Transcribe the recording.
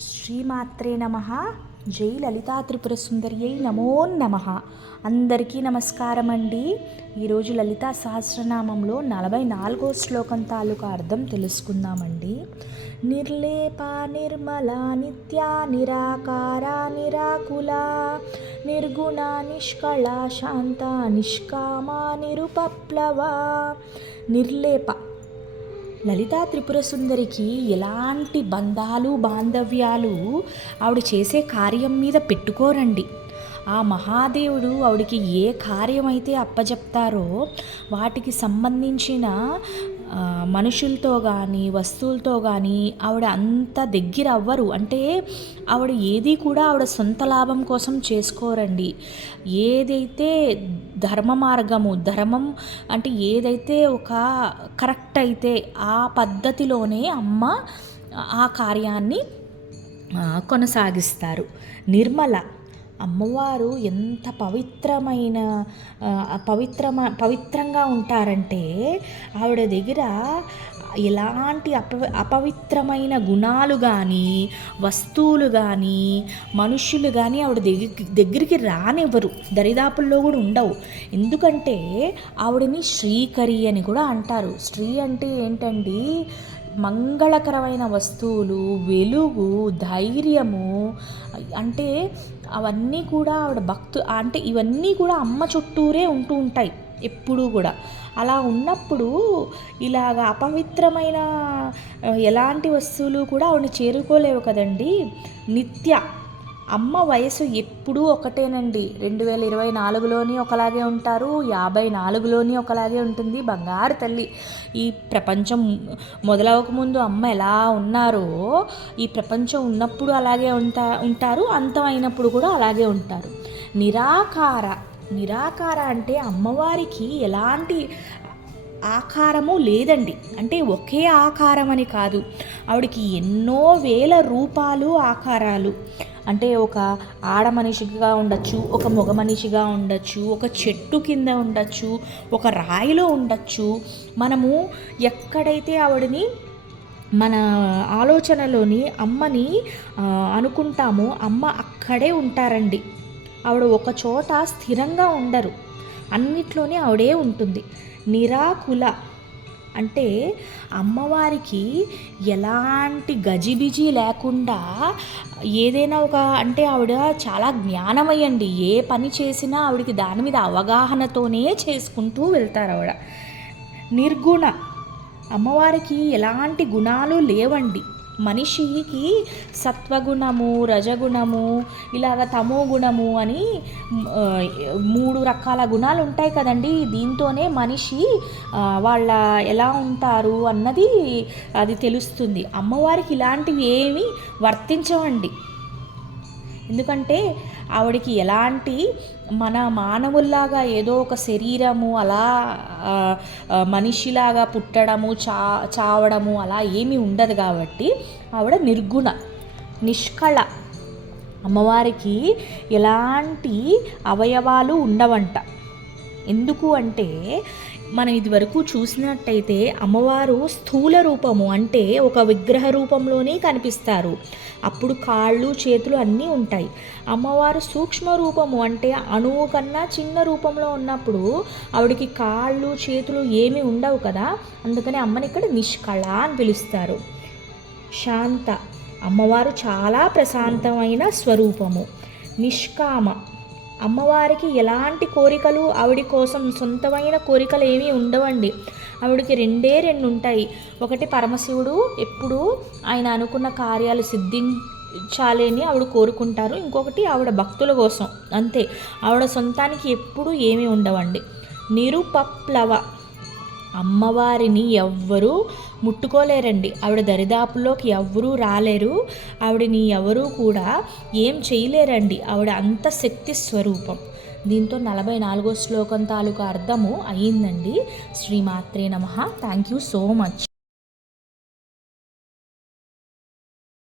శ్రీమాత్రే నమ. జై లలితా త్రిపుర సుందర్యై నమో నమ. అందరికీ నమస్కారం అండి ఈరోజు లలితా సహస్రనామంలో నలభై నాలుగో శ్లోకం తాలూకా అర్థం తెలుసుకుందామండి. నిర్లేప నిర్మల నిత్య నిరాకార నిరాకుల నిర్గుణ నిష్కళ శాంత నిష్కామ నిరుపప్లవ. నిర్లేప లలితా త్రిపుర సుందరికి ఎలాంటి బంధాలు బాంధవ్యాలు ఆవిడ చేసే కార్యం మీద పెట్టుకోరండి. ఆ మహాదేవుడు ఆవిడికి ఏ కార్యమైతే అప్పజెప్తారో వాటికి సంబంధించిన మనుషులతో కానీ వస్తువులతో కానీ ఆవిడ అంత దగ్గర అవ్వరు అంటే ఆవిడ ఏది కూడా ఆవిడ సొంత లాభం కోసం చేసుకోరండి. ఏదైతే ధర్మ మార్గము ధర్మం అంటే ఏదైతే ఒక కరెక్ట్ అయితే ఆ పద్ధతిలోనే అమ్మ ఆ కార్యాన్ని కొనసాగిస్తారు. నిర్మల అమ్మవారు ఎంత పవిత్రమైన పవిత్రమ పవిత్రంగా ఉంటారంటే ఆవిడ దగ్గర ఎలాంటి అప అపవిత్రమైన గుణాలు కానీ వస్తువులు కానీ మనుషులు కానీ ఆవిడ దగ్గరికి దగ్గరికి రానివ్వరు. దరిదాపుల్లో కూడా ఉండవు. ఎందుకంటే ఆవిడని శ్రీకరి అని కూడా అంటారు. శ్రీ అంటే ఏంటండి? మంగళకరమైన వస్తువులు వెలుగు ధైర్యము అంటే అవన్నీ కూడా ఆవిడ భక్తు అంటే ఇవన్నీ కూడా అమ్మ చుట్టూరే ఉంటూ ఉంటాయి ఎప్పుడూ కూడా. అలా ఉన్నప్పుడు ఇలాగ అపవిత్రమైన ఎలాంటి వస్తువులు కూడా ఆవిడని చేరుకోలేవు కదండి. నిత్య అమ్మ వయసు ఎప్పుడూ ఒకటేనండి. రెండు వేల ఇరవై నాలుగులోని ఒకలాగే ఉంటారు. యాభై నాలుగులోని ఒకలాగే ఉంటుంది. బంగారు తల్లి. ఈ ప్రపంచం మొదలవకముందు అమ్మ ఎలా ఉన్నారో ఈ ప్రపంచం ఉన్నప్పుడు అలాగే ఉంటా ఉంటారు. అంతం అయినప్పుడు కూడా అలాగే ఉంటారు. నిరాకార నిరాకార అంటే అమ్మవారికి ఎలాంటి ఆకారము లేదండి. అంటే ఒకే ఆకారం అని కాదు. ఆవిడకి ఎన్నో వేల రూపాలు ఆకారాలు. అంటే ఒక ఆడ మనిషిగా ఉండొచ్చు ఒక మగ మనిషిగా ఉండొచ్చు ఒక చెట్టు కింద ఉండొచ్చు ఒక రాయిలో ఉండొచ్చు. మనము ఎక్కడైతే ఆవిడని మన ఆలోచనలోని అమ్మని అనుకుంటామో అమ్మ అక్కడే ఉంటారండి. ఆవిడ ఒక చోట స్థిరంగా ఉండరు. అన్నిట్లోనే ఆవిడే ఉంటుంది. నిరాకుల అంటే అమ్మవారికి ఎలాంటి గజిబిజి లేకుండా ఏదైనా ఒక అంటే ఆవిడ చాలా జ్ఞానమయ్యండి ఏ పని చేసినా ఆవిడకి దాని మీద అవగాహనతోనే చేసుకుంటూ వెళ్తారు ఆవిడ. నిర్గుణ. అమ్మవారికి ఎలాంటి గుణాలు లేవండి. మనిషికి సత్వగుణము రజగుణము ఇలాగ తమో గుణము అని మూడు రకాల గుణాలు ఉంటాయి కదండి. దీంతోనే మనిషి వాళ్ళ ఎలా ఉంటారు అన్నది అది తెలుస్తుంది. అమ్మవారికి ఇలాంటివి ఏమీ వర్తించవండి. ఎందుకంటే ఆవిడకి ఎలాంటి మన మానవుల్లాగా ఏదో ఒక శరీరము అలా మనిషిలాగా పుట్టడము చా చావడము అలా ఏమీ ఉండదు కాబట్టి ఆవిడ నిర్గుణ నిష్కళ. అమ్మవారికి ఎలాంటి అవయవాలు ఉండవంట. ఎందుకు అంటే మనం ఇదివరకు చూసినట్టయితే అమ్మవారు స్థూల రూపము అంటే ఒక విగ్రహ రూపంలోనే కనిపిస్తారు. అప్పుడు కాళ్ళు చేతులు అన్నీ ఉంటాయి. అమ్మవారు సూక్ష్మ రూపము అంటే అణువు కన్నా చిన్న రూపంలో ఉన్నప్పుడు ఆవిడకి కాళ్ళు చేతులు ఏమీ ఉండవు కదా? అందుకని అమ్మని ఇక్కడ నిష్కళ అని పిలుస్తారు. శాంత. అమ్మవారు చాలా ప్రశాంతమైన స్వరూపము. నిష్కామ. అమ్మవారికి ఎలాంటి కోరికలు ఆవిడ కోసం సొంతమైన కోరికలు ఏమీ ఉండవండి. ఆవిడకి రెండే రెండు ఉంటాయి ఒకటి పరమశివుడు ఎప్పుడు ఆయన అనుకున్న కార్యాలు సిద్ధించాలి అని ఆవిడ కోరుకుంటారు. ఇంకొకటి ఆవిడ భక్తుల కోసం. అంతే. ఆవిడ సొంతానికి ఎప్పుడూ ఏమీ ఉండవండి. నిరుపప్లవ అమ్మవారిని ఎవ్వరూ ముట్టుకోలేరండి. ఆవిడ దరిదాపులోకి ఎవ్వరూ రాలేరు. ఆవిడని ఎవరూ కూడా ఏం చేయలేరండి. ఆవిడ అంత శక్తి స్వరూపం. దీంతో నలభై నాలుగో శ్లోకం తాలూకా అర్థము అయ్యిందండి శ్రీమాత్రే నమ. Thank you so much